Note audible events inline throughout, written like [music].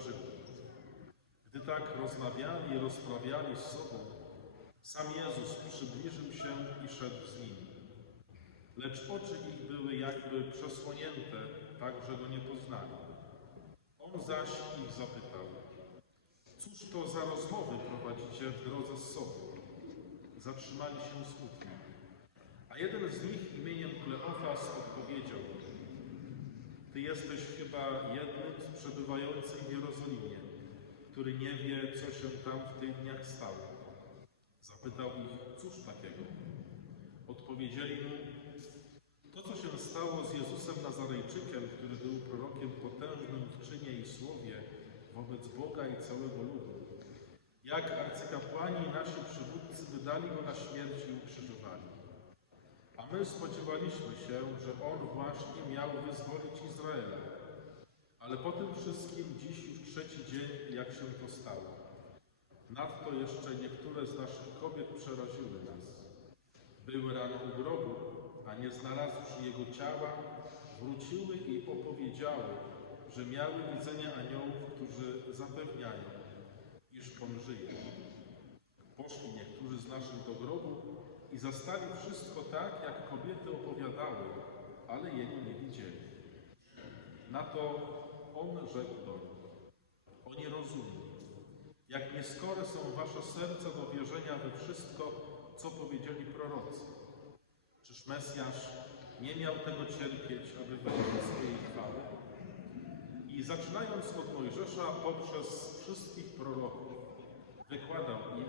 wydarzyło. Gdy tak rozmawiali i rozprawiali z sobą, sam Jezus przybliżył się i szedł z nimi. Lecz oczy ich były jakby przesłonięte, tak że go nie poznali. On zaś ich zapytał, cóż to za rozmowy prowadzicie w drodze z sobą? Zatrzymali się smutni. A jeden z nich imieniem Kleofas odpowiedział, Ty jesteś chyba jednym z przebywających w Jerozolimie, który nie wie, co się tam w tych dniach stało. Zapytał ich, cóż takiego? Odpowiedzieli mu, to, co się stało z Jezusem Nazarejczykiem, który był prorokiem potężnym w czynie i słowie wobec Boga i całego ludu. Jak arcykapłani i nasi przywódcy wydali go na śmierć i ukrzyżowali. A my spodziewaliśmy się, że on właśnie miał wyzwolić Izraela. Ale po tym wszystkim dziś już trzeci dzień, jak się to stało. Nadto jeszcze niektóre z naszych kobiet przeraziły nas. Były rano u grobu, a nie znalazłszy jego ciała, wróciły i opowiedziały, że miały widzenia aniołów, którzy zapewniają, iż on żyje. Poszli niektórzy z naszych do grobu i zastali wszystko tak, jak kobiety opowiadały, ale jego nie widzieli. Na to on rzekł do nich, o nierozumni, jak nieskore są wasze serca do wierzenia we wszystko, co powiedzieli prorocy. Czyż Mesjasz nie miał tego cierpieć, aby wejść swojej chwały? I zaczynając od Mojżesza poprzez wszystkich proroków, wykładał im,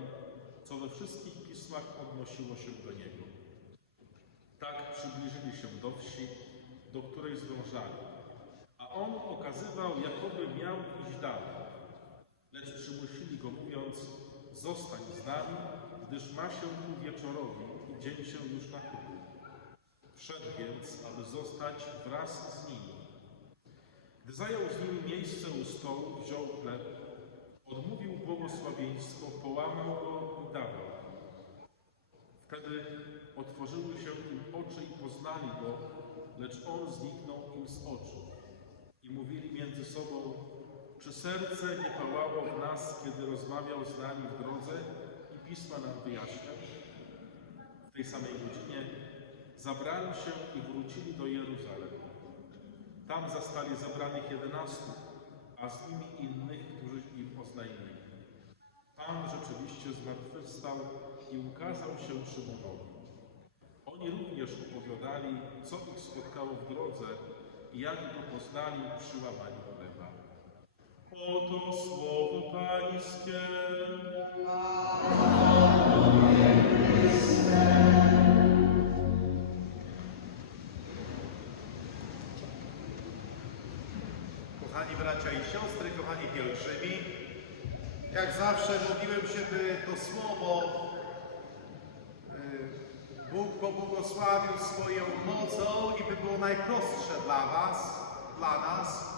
co we wszystkich pismach odnosiło się do niego. Tak przybliżyli się do wsi, do której zdążali, a on okazywał, jakoby miał iść dalej. Lecz przymusili go, mówiąc, zostań z nami, gdyż ma się tu wieczorowi i dzień się już nachylił. Wszedł więc, aby zostać wraz z nimi. Gdy zajął z nimi miejsce u stołu, wziął chleb, odmówił błogosławieństwo, połamał go i dawał. Wtedy otworzyły się im oczy i poznali go, lecz on zniknął im z oczu. I mówili między sobą, czy serce nie pałało w nas, kiedy rozmawiał z nami w drodze i pisma nam wyjaśniał? W tej samej godzinie zabrali się i wrócili do Jeruzalem. Tam zastali zabranych jedenastu, a z nimi innych, którzy im oznajmili. Pan rzeczywiście zmartwychwstał i ukazał się Szymonowi. Oni również opowiadali, co ich spotkało w drodze i jak go poznali przy łamaniu chleba. Oto słowo Pańskie. Kochani bracia i siostry, kochani pielgrzymi, jak zawsze modliłem się, by to słowo y, Bóg pobłogosławił swoją mocą i by było najprostsze dla Was, dla nas,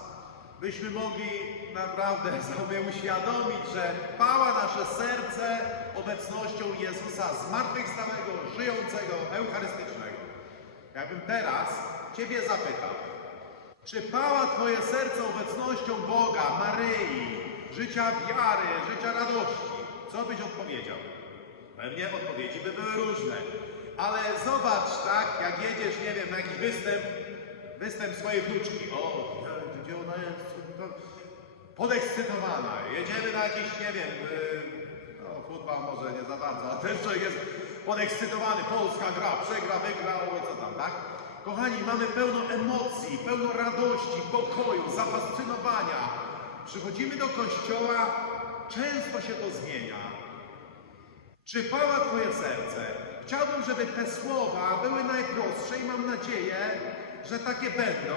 byśmy mogli naprawdę [laughs] sobie uświadomić, że pała nasze serce obecnością Jezusa zmartwychwstałego, żyjącego, eucharystycznego. Jakbym teraz Ciebie zapytał, czy pała Twoje serce obecnością Boga, Maryi, życia wiary, życia radości? Co byś odpowiedział? Pewnie odpowiedzi by były różne. Ale zobacz, tak, jak jedziesz, nie wiem, na jakiś występ, występ swojej wnuczki. O, gdzie ona jest? To Podekscytowana. Jedziemy na jakiś, nie wiem, yy, no futbol może nie za bardzo, a ten człowiek jest podekscytowany. Polska gra, przegra, wygra, o co tam, tak? Kochani, mamy pełno emocji, pełno radości, pokoju, zafascynowania. Przychodzimy do kościoła, często się to zmienia. Czy pała Twoje serce? Chciałbym, żeby te słowa były najprostsze i mam nadzieję, że takie będą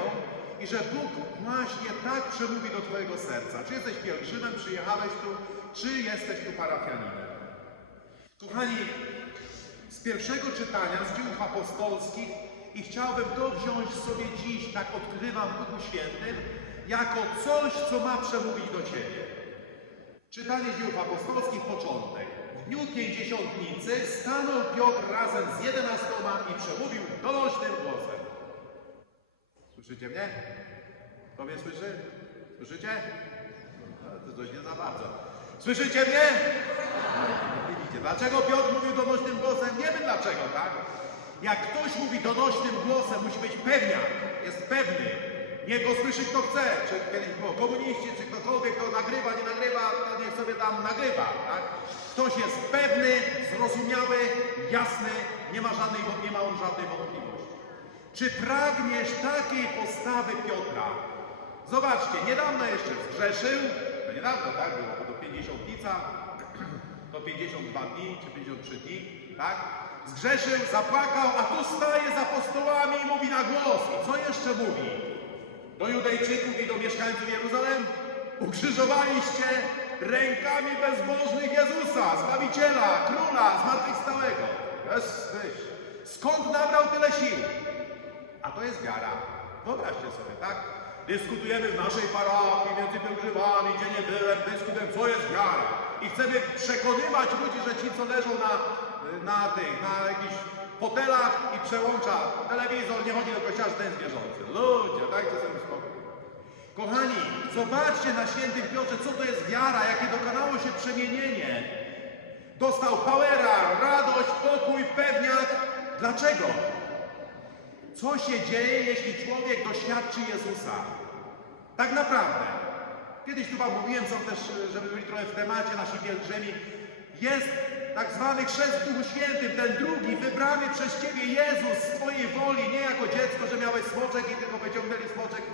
i że Bóg właśnie tak przemówi do Twojego serca. Czy jesteś pielgrzymem, przyjechałeś tu, czy jesteś tu parafianinem? Kochani, z pierwszego czytania z dzieł apostolskich i chciałbym to wziąć sobie dziś, tak odkrywam w Duchu Świętym, jako coś, co ma przemówić do Ciebie. Czytanie dzieł apostolskich, początek. W dniu pięćdziesiątnicy stanął Piotr razem z jedenastoma i przemówił donośnym głosem. Słyszycie mnie? Kto mnie słyszy? Słyszycie? To coś nie za bardzo. Słyszycie mnie? Widzicie, dlaczego Piotr mówił donośnym głosem? Nie wiem dlaczego, tak? Jak ktoś mówi donośnym głosem, musi być pewniak, jest pewny. Niech go słyszy kto chce, czy komuniści, czy ktokolwiek, kto nagrywa, nie nagrywa, to niech sobie tam nagrywa, tak? Ktoś jest pewny, zrozumiały, jasny, nie ma, żadnej, nie ma on żadnej wątpliwości. Czy pragniesz takiej postawy Piotra? Zobaczcie, niedawno jeszcze zgrzeszył, to niedawno, tak, było do 50-nica, to 52 dni, czy 53 dni, tak? Zgrzeszył, zapłakał, a tu staje z apostołami i mówi na głos. I co jeszcze mówi? Do Judejczyków i do mieszkańców Jeruzalem? Ukrzyżowaliście rękami bezbożnych Jezusa, Zbawiciela, Króla, Zmartwychwstałego. Jesteś. Skąd nabrał tyle sił? A to jest wiara. Wyobraźcie sobie, tak? Dyskutujemy w naszej parafii między pielgrzymami, gdzie nie byłem, dyskutujemy, co jest wiara. I chcemy przekonywać ludzi, że ci, co leżą na, na tych, na jakichś fotelach i przełącza telewizor, nie chodzi do kościoła, że ten jest wierzący. Ludzie, dajcie sobie spokój. Kochani, zobaczcie na świętym Piotrze, co to jest wiara, jakie dokonało się przemienienie. Dostał powera, radość, pokój, pewniak. Dlaczego? Co się dzieje, jeśli człowiek doświadczy Jezusa? Tak naprawdę. Kiedyś tu Wam mówiłem, są też, żeby byli trochę w temacie nasi pielgrzymi, jest tak zwany chrzest w Duchu Świętym, ten drugi, wybrany przez Ciebie Jezus z Twojej woli, nie jako dziecko, że miałeś smoczek i tylko wyciągnęli smoczek,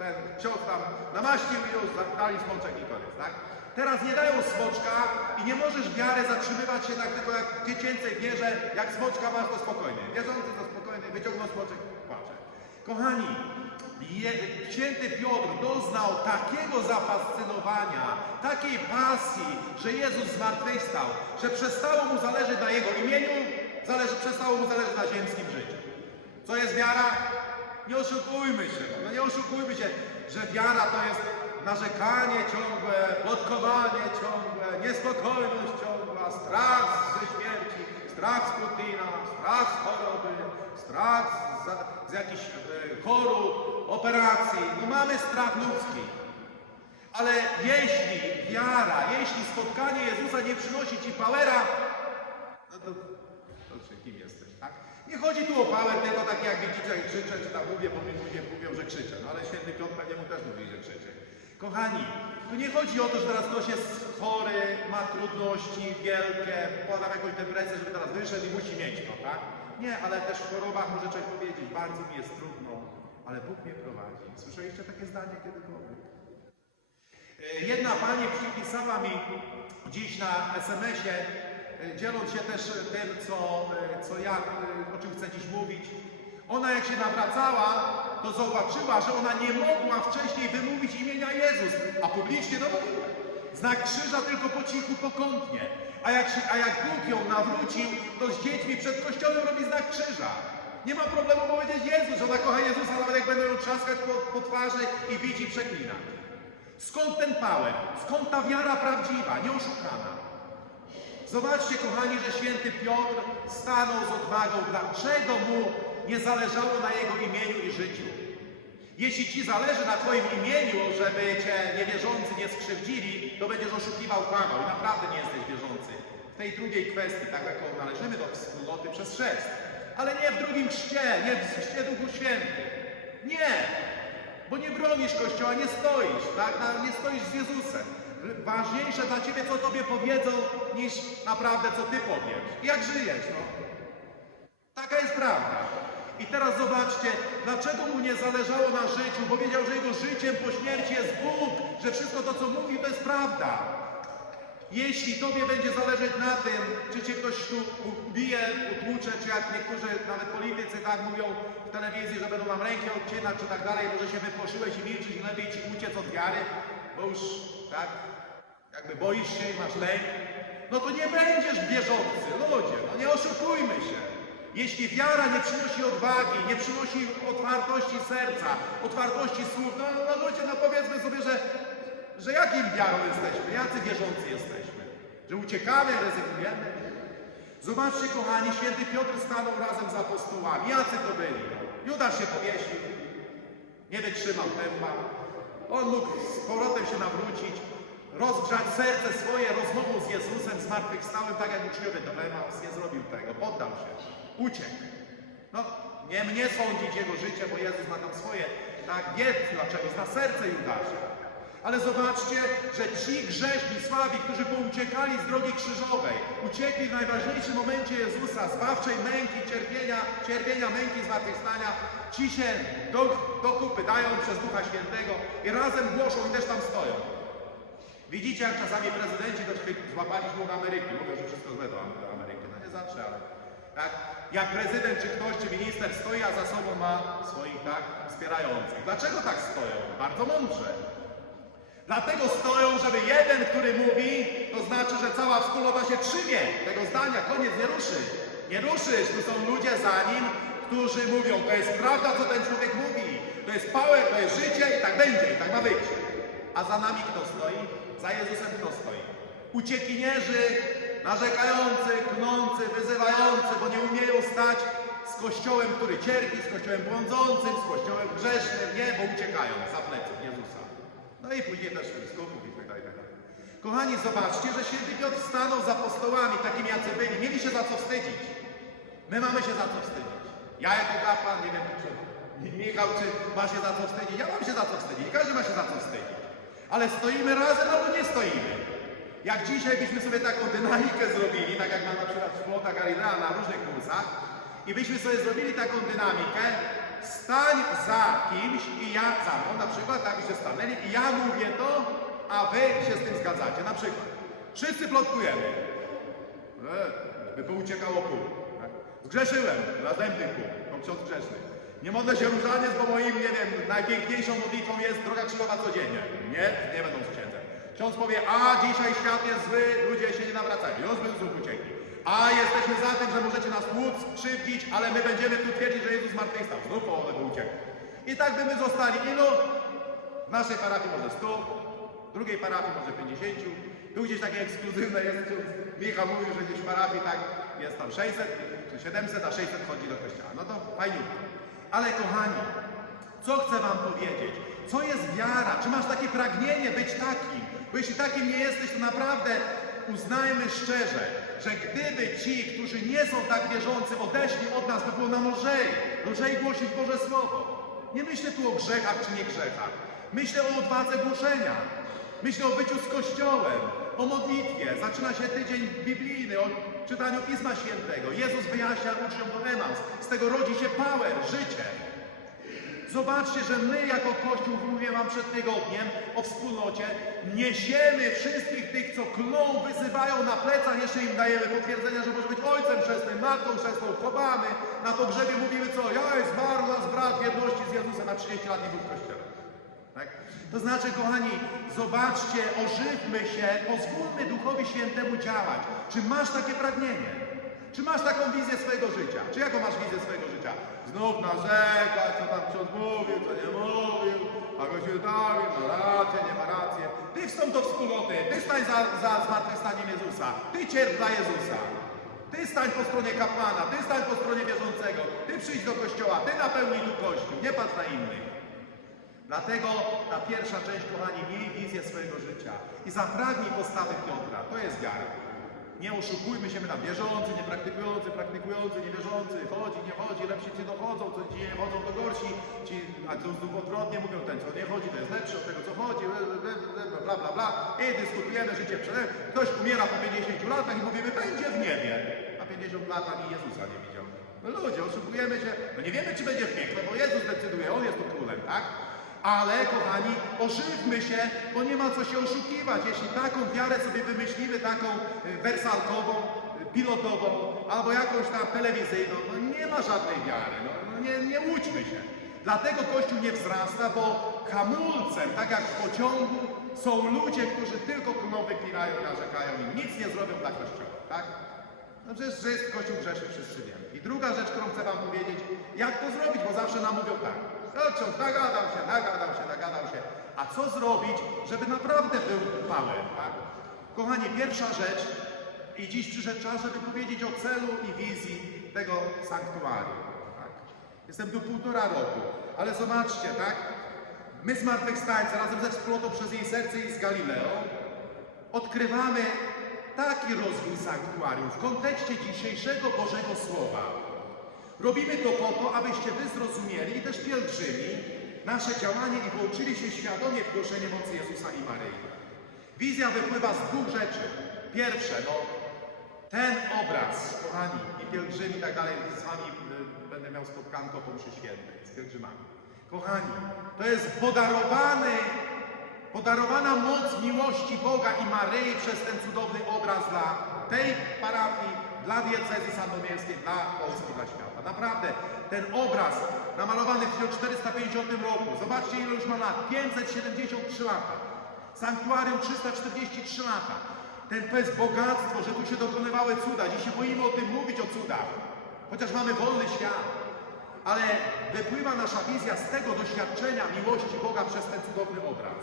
ten ksiądz tam namaścił i już dali smoczek i koniec, tak? Teraz nie dają smoczka i nie możesz wiary zatrzymywać się tak tylko jak w dziecięcej wierze, jak smoczka masz to spokojnie. Wierzący to spokojnie, wyciągnął smoczek, płacze. Kochani, je, święty Piotr doznał takiego zafascynowania, takiej pasji, że Jezus zmartwychwstał, że przestało mu zależeć na Jego imieniu, zależy, przestało mu zależeć na ziemskim życiu. Co jest wiara? Nie oszukujmy się, no nie oszukujmy się, że wiara to jest narzekanie ciągłe, plotkowanie ciągłe, niespokojność ciągła, strach ze śmierci, strach z Putina, strach z choroby, strach z, z jakichś e, chorób, operacji. No mamy strach ludzki. Ale jeśli wiara, jeśli spotkanie Jezusa nie przynosi Ci powera, no to, to czy kim jesteś, tak? Nie chodzi tu o power, tylko tak jak widzicie, krzyczę, czy tam mówię, bo mi ludzie mówią, że krzyczę. No ale święty Piotr pewnie mu też mówi, że krzyczy. Kochani, tu nie chodzi o to, że teraz ktoś jest chory, ma trudności wielkie, poda jakąś depresję, żeby teraz wyszedł i musi mieć to, tak? Nie, ale też w chorobach może człowiek powiedzieć, bardzo mi jest trudno, ale Bóg mnie prowadzi. Słyszeliście takie zdanie kiedykolwiek? E, Jedna pani przypisała mi dziś na SMS-ie, e, dzieląc się też tym, co, e, co ja, e, o czym chcę dziś mówić. Ona jak się nawracała, to zobaczyła, że ona nie mogła wcześniej wymówić imienia Jezus, a publicznie no mówiła. Znak krzyża tylko po cichu, pokątnie. A jak, się, a jak Bóg ją nawrócił, to z dziećmi przed kościołem robi znak krzyża. Nie ma problemu powiedzieć Jezus, że ona kocha Jezusa, nawet jak będą ją trzaskać po, po twarzy i bić i przeklinać. Skąd ten power? Skąd ta wiara prawdziwa, nieoszukana? Zobaczcie, kochani, że święty Piotr stanął z odwagą. Dlaczego mu nie zależało na jego imieniu i życiu? Jeśli ci zależy na Twoim imieniu, żeby Cię niewierzący nie skrzywdzili, to będziesz oszukiwał, kłamał i naprawdę nie jesteś wierzący. W tej drugiej kwestii, tak jak należymy do wspólnoty przez chrzest. Ale nie w drugim chrzcie, nie w chrzcie Duchu Świętym. Nie! Bo nie bronisz Kościoła, nie stoisz, tak? Nie stoisz z Jezusem. Ważniejsze dla Ciebie, co Tobie powiedzą, niż naprawdę, co Ty powiesz. Jak żyjesz, no. Taka jest prawda. I teraz zobaczcie, dlaczego mu nie zależało na życiu, bo wiedział, że jego życiem po śmierci jest Bóg, że wszystko to, co mówi, to jest prawda. Jeśli Tobie będzie zależeć na tym, czy Cię ktoś tu ubije, utłucze, czy jak niektórzy nawet politycy tak mówią w telewizji, że będą nam rękę odcinać, czy tak dalej, może się wypłoszyłeś i milczyć i lepiej Ci uciec od wiary, bo już tak, jakby boisz się i masz lęk, no to nie będziesz wierzący, ludzie, no nie oszukujmy się. Jeśli wiara nie przynosi odwagi, nie przynosi otwartości serca, otwartości słów, no, no ludzie, no powiedzmy sobie, że, że jakim wiarą jesteśmy, jacy wierzący jesteśmy. Że uciekamy, rezygnujemy? Zobaczcie, kochani, święty Piotr stanął razem z apostołami. Jacy to byli? Judasz się powiesił, nie wytrzymał tempa. On mógł z powrotem się nawrócić, rozgrzać serce swoje rozmową z Jezusem zmartwychwstałym, tak jak uczniowie do Emaus. Nie zrobił tego, poddał się, uciekł. No, nie mnie sądzić jego życie, bo Jezus ma tam swoje, tak, wie dlaczego, zna serce Judasza. Ale zobaczcie, że ci grzeszni, słabi, którzy pouciekali z drogi krzyżowej, uciekli w najważniejszym momencie Jezusa, zbawczej męki, cierpienia, cierpienia, męki, zmartwychwstania, ci się do, do kupy dają przez Ducha Świętego i razem głoszą i też tam stoją. Widzicie, jak czasami prezydenci, to złapaliśmy od Ameryki, mówię, że wszystko złe do Ameryki, no nie zawsze, ale tak, jak prezydent, czy ktoś, czy minister stoi, a za sobą ma swoich, tak, wspierających. Dlaczego tak stoją? Bardzo mądrze. Dlatego stoją, żeby jeden, który mówi, to znaczy, że cała wspólnota się trzymie tego zdania, koniec, nie ruszy. Nie ruszysz, tu są ludzie za nim, którzy mówią, to jest prawda, co ten człowiek mówi, to jest power, to jest życie i tak będzie, i tak ma być. A za nami kto stoi? Za Jezusem kto stoi? Uciekinierzy, narzekający, knący, wyzywający, bo nie umieją stać z kościołem, który cierpi, z kościołem błądzącym, z kościołem grzesznym, nie, bo uciekają za pleców Jezusa. No i później też biskupów i tak dalej. Kochani, zobaczcie, że święty Piotr stanął z apostołami, takimi jacy byli. Mieli się za co wstydzić. My mamy się za co wstydzić. Ja jako kapłan, nie wiem, czy Michał, czy ma się za co wstydzić. Ja mam się za co wstydzić. Każdy ma się za co wstydzić. Ale stoimy razem albo nie stoimy. Jak dzisiaj byśmy sobie taką dynamikę zrobili, tak jak ma na przykład wspólnota Galilea na różnych kursach, i byśmy sobie zrobili taką dynamikę, stań za kimś i ja za mną, na przykład, tak byście stanęli i ja mówię to, a wy się z tym zgadzacie. Na przykład, wszyscy plotkujemy. E, by pouciekało pół. Tak? Zgrzeszyłem, następny pół, bo ksiądz grzeszny. Nie modlę się różaniec, bo moim, nie wiem, najpiękniejszą modlitwą jest droga krzyżowa codziennie. Nie, nie będą z księdzem. Ksiądz powie, a dzisiaj świat jest zły, ludzie się nie nawracają. By znów uciekli. A jesteśmy za tym, że możecie nas tłuc, krzywdzić, ale my będziemy tu twierdzić, że Jezus zmartwychwstał. Znów połowę by uciekł. I tak by my zostali. Ilu? W naszej parafii może 100, w drugiej parafii może 50. Tu gdzieś takie ekskluzywne jest, Michał mówił, że gdzieś w parafii tak jest tam 600 czy 700, a 600 chodzi do kościoła. No to fajnie. Ale kochani, co chcę wam powiedzieć? Co jest wiara? Czy masz takie pragnienie być takim? Bo jeśli takim nie jesteś, to naprawdę uznajmy szczerze, że gdyby ci, którzy nie są tak wierzący, odeszli od nas, by było nam lżej, lżej głosić Boże Słowo. Nie myślę tu o grzechach czy nie grzechach. Myślę o odwadze głoszenia. Myślę o byciu z Kościołem, o modlitwie. Zaczyna się tydzień biblijny, o czytaniu Pisma Świętego. Jezus wyjaśnia uczniom do Emaus. Z tego rodzi się power, życie. Zobaczcie, że my jako Kościół, mówię wam przed tygodniem o wspólnocie, niesiemy wszystkich tych, co klną, wyzywają na plecach, jeszcze im dajemy potwierdzenia, że może być ojcem chrzestnym, matką chrzestną, chowamy. Na pogrzebie mówimy co? Ja jest zmarł nas brat jedności z Jezusem, na 30 lat nie był w kościele. Tak? To znaczy, kochani, zobaczcie, ożywmy się, pozwólmy Duchowi Świętemu działać. Czy masz takie pragnienie? Czy masz taką wizję swojego życia? Czy jaką masz wizję swojego życia? Znów narzekać, co tam ksiądz mówił, co nie mówił, a gościu tak, ma rację, nie ma rację. Ty wstąp do wspólnoty, ty stań za, za zmartwychwstaniem Jezusa, ty cierp dla Jezusa. Ty stań po stronie kapłana, ty stań po stronie wierzącego, ty przyjdź do kościoła, ty napełnij tu kościół, nie patrz na innych. Dlatego ta pierwsza część, kochani, miej wizję swojego życia i zapragnij postawy Piotra. To jest wiara. Nie oszukujmy się, my tam wierzący, niepraktykujący, praktykujący, niewierzący, chodzi, nie chodzi, lepsi ci dochodzą, co ci nie chodzą, to gorsi, ci, a co znów odwrotnie mówią, ten co nie chodzi, to jest lepszy od tego, co chodzi, bla, bla, bla, i dyskutujemy, życie. Ktoś umiera po 50 latach i mówimy, będzie w niebie, a 50 lat ani Jezusa nie widział. No ludzie, oszukujemy się, no nie wiemy, czy będzie w piekle, bo Jezus decyduje, On jest tu królem, tak? Ale, kochani, ożywmy się, bo nie ma co się oszukiwać. Jeśli taką wiarę sobie wymyślimy, taką y, wersalkową, y, pilotową, albo jakąś tam telewizyjną, no nie ma żadnej wiary. No, no nie, nie łudźmy się. Dlatego Kościół nie wzrasta, bo hamulcem, tak jak w pociągu, są ludzie, którzy tylko klną, wyklinają, narzekają i nic nie zrobią dla Kościoła, tak? No przecież, że jest Kościół grzeszny, wszyscy wiemy. I druga rzecz, którą chcę wam powiedzieć, jak to zrobić, bo zawsze nam mówią tak. Ksiądz nagadał się, nagadał się, nagadał się. A co zrobić, żeby naprawdę był power, tak? Kochani, pierwsza rzecz i dziś przyszedł czas, żeby powiedzieć o celu i wizji tego sanktuarium. Tak? Jestem tu półtora roku, ale zobaczcie, tak? My zmartwychwstańcy razem ze wspólnotą przez jej serce i z Galileą odkrywamy taki rozwój sanktuarium w kontekście dzisiejszego Bożego Słowa. Robimy to po to, abyście wy zrozumieli i też pielgrzymi nasze działanie i włączyli się świadomie w głoszenie mocy Jezusa i Maryi. Wizja wypływa z dwóch rzeczy. Pierwsze, no ten obraz, kochani, i pielgrzymi i tak dalej, z wami y, będę miał spotkanko po mszy świętej, z pielgrzymami. Kochani, to jest podarowany, podarowana moc miłości Boga i Maryi przez ten cudowny obraz dla tej parafii, dla diecezji sandomierskiej, dla Polski, dla świata. Naprawdę, ten obraz namalowany w 1450 roku, zobaczcie ile już ma lat, 573 lata. Sanktuarium 343 lata. Ten, to jest bogactwo, że tu się dokonywały cuda. Dziś się boimy o tym mówić o cudach, chociaż mamy wolny świat. Ale wypływa nasza wizja z tego doświadczenia miłości Boga przez ten cudowny obraz.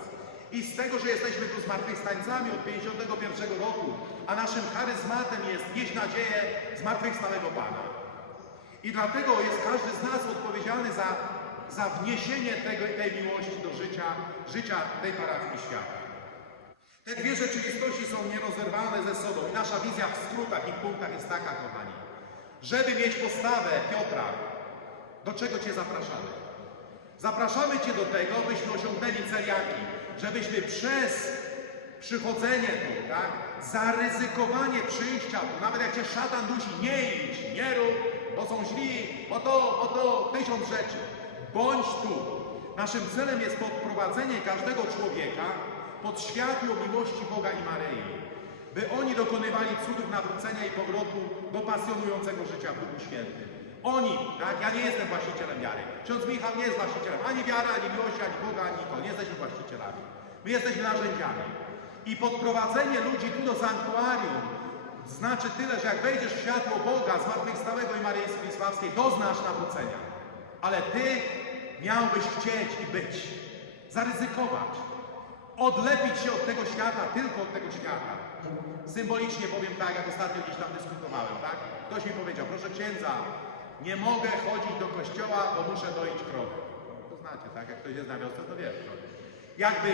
I z tego, że jesteśmy tu zmartwychwstańcami od 51 roku, a naszym charyzmatem jest nieść nadzieję zmartwychwstałego Pana. I dlatego jest każdy z nas odpowiedzialny za, za wniesienie tego, tej miłości do życia, życia tej parafii świata. Te dwie rzeczywistości są nierozerwalne ze sobą i nasza wizja w skrótach i punktach jest taka, kochani. Żeby mieć postawę Piotra, do czego Cię zapraszamy? Zapraszamy Cię do tego, byśmy osiągnęli cel jaki? Żebyśmy przez przychodzenie tu, tak, zaryzykowanie przyjścia tu, nawet jak Cię szatan dusi, nie idź, nie rób, bo są źli, bo to, bo to, tysiąc rzeczy. Bądź tu. Naszym celem jest podprowadzenie każdego człowieka pod światło miłości Boga i Maryi, by oni dokonywali cudów nawrócenia i powrotu do pasjonującego życia w Duchu Świętym. Oni, tak? Ja nie jestem właścicielem wiary. Ksiądz Michał nie jest właścicielem ani wiary, ani miłości, ani Boga, ani nikogo. Nie jesteśmy właścicielami. My jesteśmy narzędziami. I podprowadzenie ludzi tu do sanktuarium znaczy tyle, że jak wejdziesz w światło Boga, zmartwychwstałego i Maryi Sławskiej, doznasz nawrócenia. Ale Ty miałbyś chcieć i być. Zaryzykować. Odlepić się od tego świata, tylko od tego świata. Symbolicznie powiem tak, jak ostatnio gdzieś tam dyskutowałem, tak? Ktoś mi powiedział, proszę księdza, nie mogę chodzić do kościoła, bo muszę doić krowy. To znacie, tak? Jak ktoś jest na wiosce, to wie. Jakby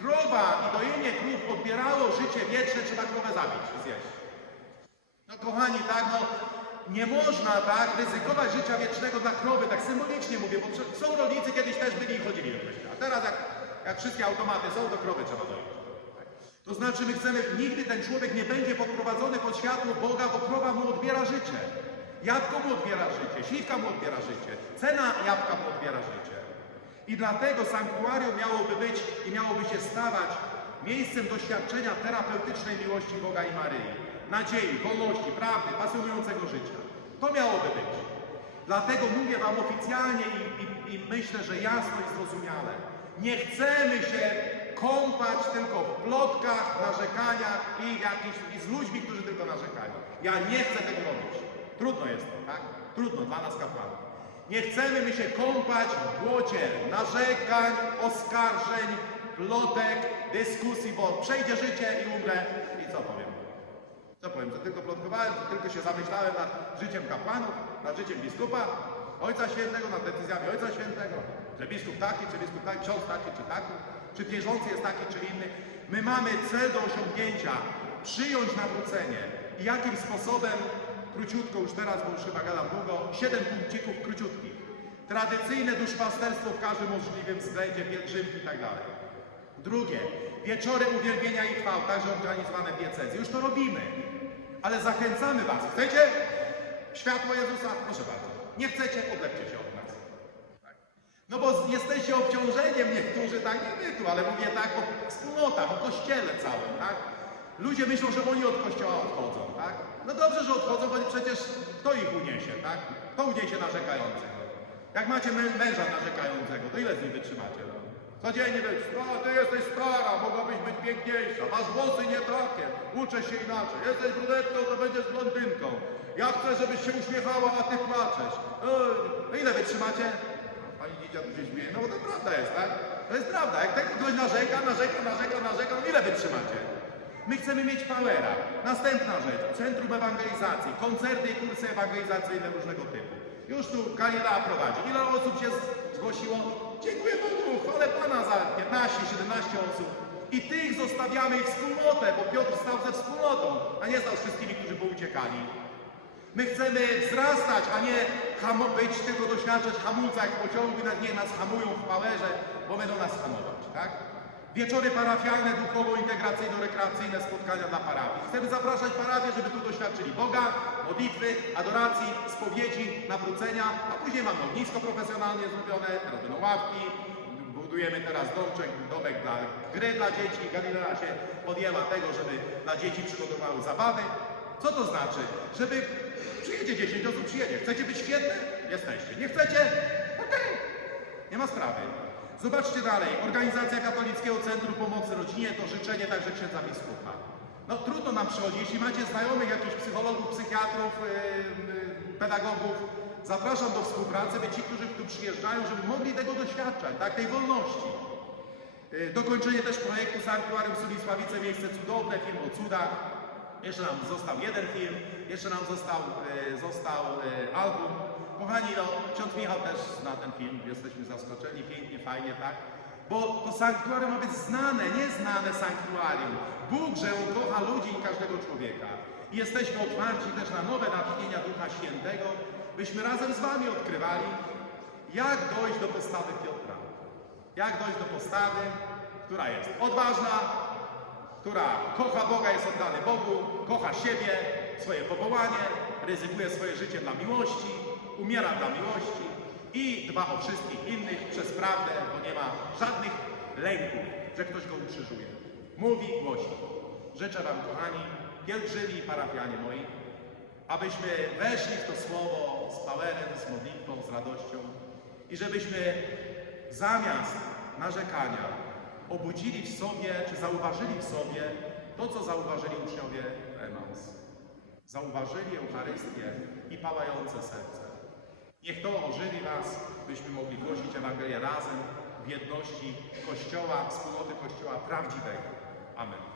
krowa i dojenie krów odbierało życie wieczne, trzeba krowę zabić zjeść. No kochani, tak, no nie można tak ryzykować życia wiecznego dla krowy, tak symbolicznie mówię, bo są rolnicy, kiedyś też byli i chodzili do kościoła. Teraz jak, jak wszystkie automaty są, to krowy trzeba. Tak. To znaczy my chcemy, nigdy ten człowiek nie będzie podprowadzony pod światło Boga, bo krowa mu odbiera życie. Jabłko mu odbiera życie, śliwka mu odbiera życie, cena jabłka mu odbiera życie. I dlatego sanktuarium miałoby być i miałoby się stawać miejscem doświadczenia terapeutycznej miłości Boga i Maryi, nadziei, wolności, prawdy, pasjonującego życia. To miałoby być. Dlatego mówię Wam oficjalnie i, i, i myślę, że jasno i zrozumiale. Nie chcemy się kąpać tylko w plotkach, narzekaniach i, jakiś, i z ludźmi, którzy tylko narzekają. Ja nie chcę tego robić. Trudno jest to, tak? Trudno dla nas kapłanów. Nie chcemy my się kąpać w błocie narzekań, oskarżeń, plotek, dyskusji, bo przejdzie życie i umrę i co powiem? Co powiem, że tylko plotkowałem, tylko się zamyślałem nad życiem kapłanów, nad życiem biskupa, Ojca Świętego, nad decyzjami Ojca Świętego, że biskup taki, czy biskup taki, ksiądz taki, czy taki, czy wierzący jest taki, czy inny. My mamy cel do osiągnięcia, przyjąć nawrócenie. I jakim sposobem, króciutko już teraz, bo już chyba gadam długo, siedem punkcików króciutkich. Tradycyjne duszpasterstwo w każdym możliwym względzie, pielgrzymki i tak dalej. Drugie, wieczory uwielbienia i chwał, także organizowane w diecezji. Już to robimy, ale zachęcamy Was. Chcecie światło Jezusa? Proszę bardzo. Nie chcecie? Odlepcie się od nas. Tak. No bo jesteście obciążeniem niektórzy, tak nie my tu, ale mówię tak o wspólnotach, o kościele całym, tak? Ludzie myślą, że oni od kościoła odchodzą, tak? No dobrze, że odchodzą, bo przecież kto ich uniesie, tak? Kto uniesie narzekających? Jak macie mę- męża narzekającego, to ile z nim wytrzymacie? Codziennie być, no ty jesteś stara, mogłabyś być piękniejsza, masz włosy nie takie, uczę się inaczej, jesteś brunetką, to będziesz blondynką. Ja chcę, żebyś się uśmiechała, a ty płaczesz. No, no ile wytrzymacie? Pani tu się śmieje, no bo to prawda jest, tak? To jest prawda, jak tak ktoś narzeka, narzeka, narzeka, narzeka, no ile wytrzymacie? My chcemy mieć powera. Następna rzecz, Centrum Ewangelizacji, koncerty i kursy ewangelizacyjne różnego typu. Już tu Kalila prowadzi. Ile osób się zgłosiło? Dziękuję Bogu, chwalę Pana za 15-17 osób. I tych zostawiamy ich wspólnotę, bo Piotr stał ze wspólnotą, a nie stał z wszystkimi, którzy pouciekali. My chcemy wzrastać, a nie być tylko doświadczać hamulca jak pociągu i nad nie nas hamują w powerze, bo będą nas hamować, tak? Wieczory parafialne, duchowo-integracyjno-rekreacyjne spotkania dla parafii. Chcemy zapraszać parafię, żeby tu doświadczyli Boga, modlitwy, adoracji, spowiedzi, nawrócenia, a później mamy ognisko profesjonalnie zrobione, teraz będą ławki, budujemy teraz domczek, domek dla gry dla dzieci. Galilea się podjęła tego, żeby dla dzieci przygotowały zabawy. Co to znaczy? Żeby przyjedzie 10 osób, przyjedzie. Chcecie być świetne? Jesteście. Nie chcecie? Okej. Nie ma sprawy. Zobaczcie dalej. Organizacja Katolickiego Centrum Pomocy Rodzinie to życzenie także księdza biskupa. No trudno nam przychodzi. Jeśli macie znajomych, jakichś psychologów, psychiatrów, yy, yy, pedagogów, zapraszam do współpracy, by ci, którzy tu przyjeżdżają, żeby mogli tego doświadczać, tak, tej wolności. Yy, Dokończenie też projektu Sanktuarium Sulisławice, miejsce cudowne, film o cudach. Jeszcze nam został jeden film, jeszcze nam został, e, został e, album. Kochani, no, ksiądz Michał też zna ten film, jesteśmy zaskoczeni, pięknie, fajnie, tak? Bo to sanktuarium ma być znane, nieznane sanktuarium. Bóg, że on kocha ludzi i każdego człowieka. I jesteśmy otwarci też na nowe natchnienia Ducha Świętego, byśmy razem z Wami odkrywali, jak dojść do postawy Piotra. Jak dojść do postawy, która jest odważna, która kocha Boga, jest oddany Bogu, kocha siebie, swoje powołanie, ryzykuje swoje życie dla miłości, umiera dla miłości i dba o wszystkich innych przez prawdę, bo nie ma żadnych lęków, że ktoś go ukrzyżuje. Mówi, głosi. Życzę Wam, kochani, pielgrzymi i parafianie moi, abyśmy weszli w to słowo z powerem, z modlitwą, z radością i żebyśmy zamiast narzekania obudzili w sobie, czy zauważyli w sobie to, co zauważyli uczniowie Emaus. Zauważyli Eucharystię i pałające serce. Niech to ożywi Was, byśmy mogli głosić Ewangelię razem w jedności Kościoła, wspólnoty Kościoła prawdziwego. Amen.